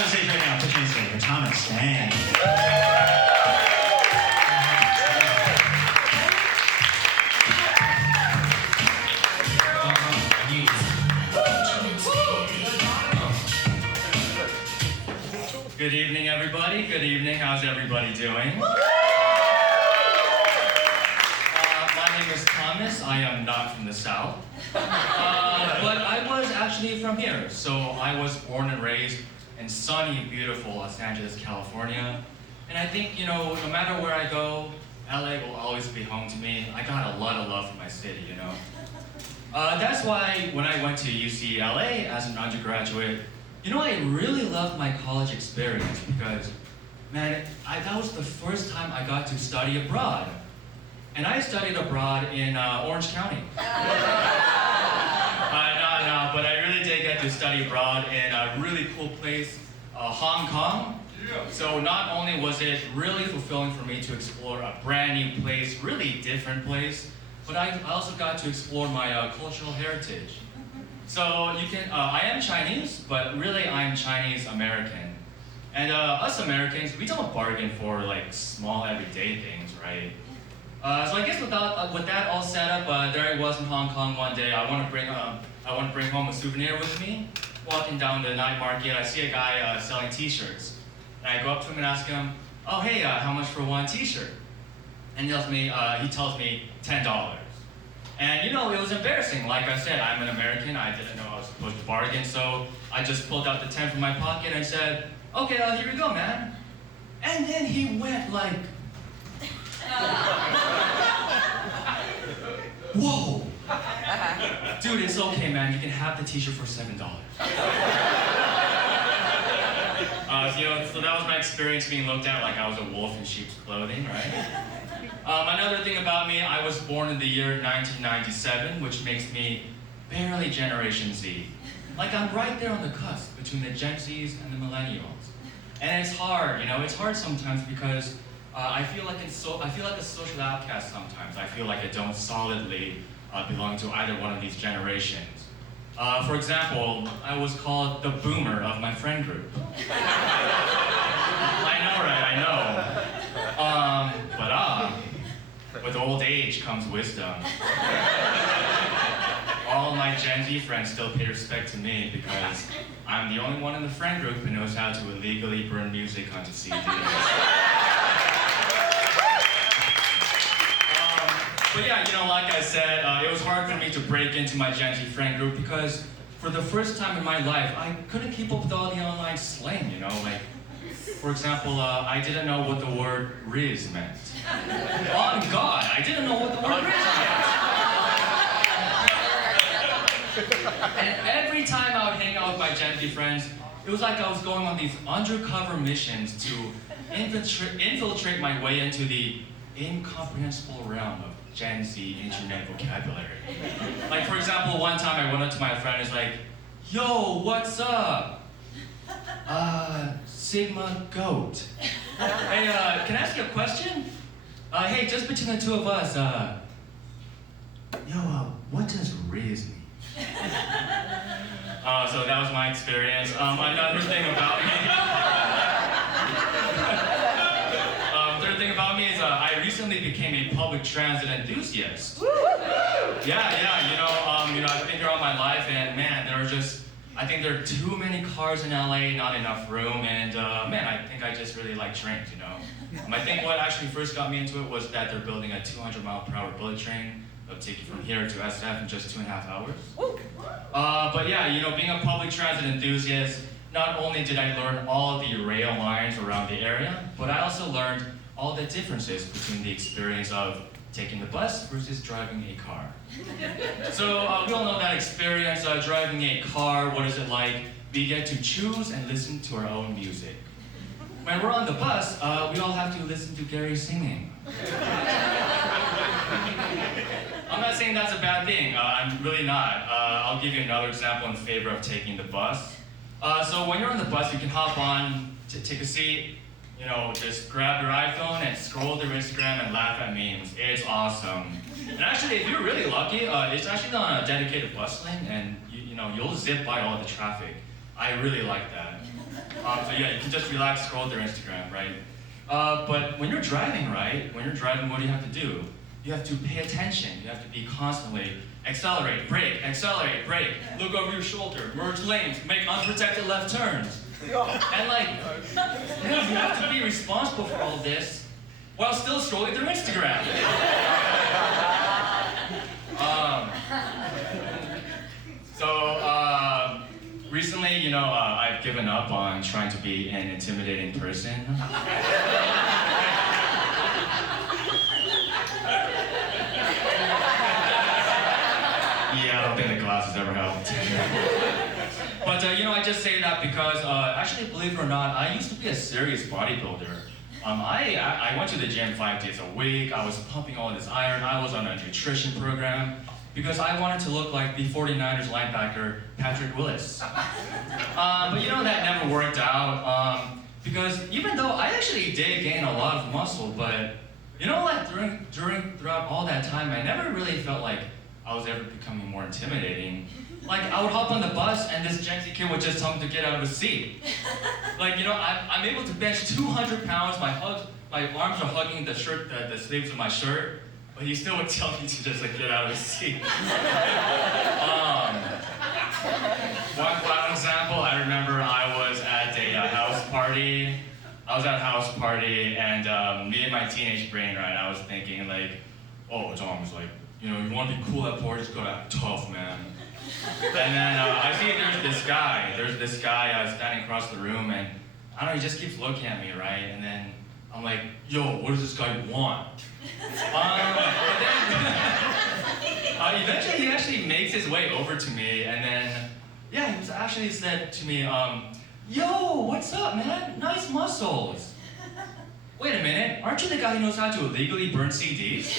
on stage right now. Put you on stage. Thomas, dang. Good evening, everybody. Good evening. How's everybody doing? My name is Thomas. I am not from the South. But I was actually from here. So I was born and raised in sunny, beautiful Los Angeles, California. And I think, no matter where I go, LA will always be home to me. I got a lot of love for my city, That's why when I went to UCLA as an undergraduate, I really loved my college experience because, man, that was the first time I got to study abroad. And I studied abroad in Orange County. No, but I really did get to study abroad in a really cool place, Hong Kong. So not only was it really fulfilling for me to explore a brand new place, really different place, but I also got to explore my cultural heritage. So I am Chinese, but really I'm Chinese American. And us Americans, we don't bargain for like small everyday things, right? So I guess with that all set up, there I was in Hong Kong one day. I want to bring home a souvenir with me. Walking down the night market, I see a guy selling T-shirts. And I go up to him and ask him, "Oh, hey, how much for one T-shirt?" And he tells me $10. And it was embarrassing. Like I said, I'm an American. I didn't know I was supposed to bargain, so I just pulled out the 10 from my pocket and said, "Okay, here we go, man." And then he went like, "Whoa, dude, it's okay, man. You can have the T-shirt for $7." So that was my experience being looked at like I was a wolf in sheep's clothing, right? Another thing about me, I was born in the year 1997, which makes me barely Generation Z. Like I'm right there on the cusp between the Gen Zs and the Millennials. And it's hard, it's hard sometimes because I feel like a social outcast sometimes. I feel like I don't solidly belong to either one of these generations. For example, I was called the boomer of my friend group. I know, right? I know. But with old age comes wisdom. All my Gen Z friends still pay respect to me because I'm the only one in the friend group who knows how to illegally burn music onto CDs. But yeah, like I said, it was hard for me to break into my Gen Z friend group because for the first time in my life, I couldn't keep up with all the online slang, Like, for example, I didn't know what the word Riz meant. On God, I didn't know what the word Riz meant. And every time I would hang out with my Gen Z friends, it was like I was going on these undercover missions to infiltrate my way into the incomprehensible realm of Gen Z internet vocabulary. Like, for example, one time I went up to my friend and was like, "Yo, what's up? Sigma Goat. Hey, can I ask you a question? Hey, just between the two of us, what does Riz mean?" So that was my experience. Another thing about me. Third thing about me is I recently became a public transit enthusiast. Yeah, I've been here all my life, and man, I think there are too many cars in LA, not enough room, and man, I think I just really like trains, I think what actually first got me into it was that they're building a 200-mile-per-hour bullet train that'll take you from here to SF in just 2.5 hours. But yeah, being a public transit enthusiast, not only did I learn all of the rail lines around the area, but I also learned all the differences between the experience of taking the bus versus driving a car. So we all know that experience, driving a car, what is it like? We get to choose and listen to our own music. When we're on the bus, we all have to listen to Gary singing. I'm not saying that's a bad thing, I'm really not. I'll give you another example in favor of taking the bus. So when you're on the bus, you can hop on, take a seat, just grab your iPhone and scroll through Instagram and laugh at memes. It's awesome. And actually, if you're really lucky, it's actually on a dedicated bus lane, and you'll zip by all the traffic. I really like that. So yeah, you can just relax, scroll their Instagram, right? But when you're driving, right? When you're driving, what do you have to do? You have to pay attention. You have to be constantly accelerate, brake, look over your shoulder, merge lanes, make unprotected left turns. And like, you have to be responsible for all this while still scrolling through Instagram. Recently, I've given up on trying to be an intimidating person. Yeah, I don't think the glasses ever helped. But I just say that because, actually, believe it or not, I used to be a serious bodybuilder. I went to the gym 5 days a week. I was pumping all this iron. I was on a nutrition program because I wanted to look like the 49ers linebacker, Patrick Willis. But that never worked out because even though I actually did gain a lot of muscle, but like throughout all that time, I never really felt like I was ever becoming more intimidating. Like, I would hop on the bus and this Gen Z kid would just tell me to get out of his seat. Like, I'm able to bench 200 pounds, my arms are hugging the sleeves of my shirt, but he still would tell me to just get out of his seat. One final example, I remember I was at a house party. And me and my teenage brain, right, I was thinking like, oh, John was like, you want to be cool at parties, gotta act tough, man. And then I see there's this guy standing across the room, and I don't know, he just keeps looking at me, right? And then I'm like, yo, what does this guy want? But then, eventually he actually makes his way over to me, and then, yeah, he actually said to me, yo, what's up, man? Nice muscles. Wait a minute, aren't you the guy who knows how to illegally burn CDs?